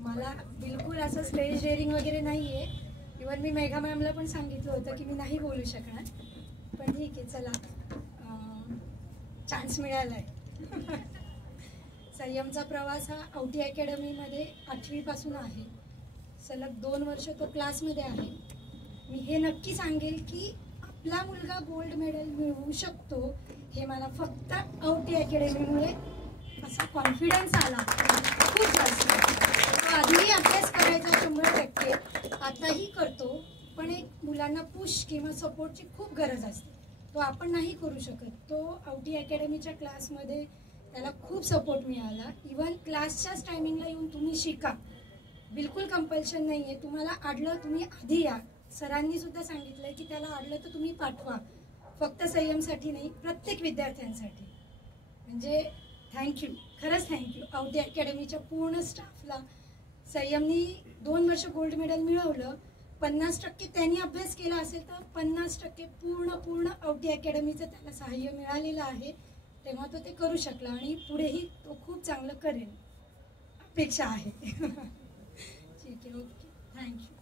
मला बिलकुल असं स्टेज डेअरिंग वगैरे नाही आहे. इव्हन मी मेघा मॅमला पण सांगितलं होतं की मी नाही बोलू शकणार, पण ठीक आहे, चला चान्स मिळाला आहे. संयमचा प्रवास हा औटी अकॅडमीमध्ये 8वीपासून आहे. सलग 2 वर्ष तो क्लासमध्ये आहे. मी हे नक्की सांगेल की आपला मुलगा गोल्ड मेडल मिळवू शकतो हे मला फक्त औटी अकॅडमीमुळे असा कॉन्फिडन्स आला खूप जास्त. तो आधीही अभ्यास करायचा 100%, आताही करतो, पण एक मुलांना पुश किंवा सपोर्टची खूप गरज असते. तो आपण नाही करू शकत. तो औटी अकॅडमीच्या क्लासमध्ये त्याला खूप सपोर्ट मिळाला. इव्हन क्लासच्याच टायमिंगला येऊन तुम्ही शिका, बिलकुल कंपल्शन नाही आहे. तुम्हाला आडलं तुम्ही आधी या. सरांनी सुद्धा सांगितलं की त्याला आडलं तर तुम्ही पाठवा, फक्त संयमसाठी नाही, प्रत्येक विद्यार्थ्यांसाठी. म्हणजे थँक्यू, खरंच थँक्यू औटी अकॅडमीच्या पूर्ण स्टाफला. संयमनी 2 वर्ष गोल्ड मेडल मिळवलं. 50% त्यांनी अभ्यास केला असेल तर 50% पूर्ण औटी अकॅडमीचं त्याला सहाय्य मिळालेलं आहे. तेव्हा तो ते करू शकला आणि पुढेही तो खूप चांगलं करेल अपेक्षा आहे. ठीक आहे, ओके, थँक्यू.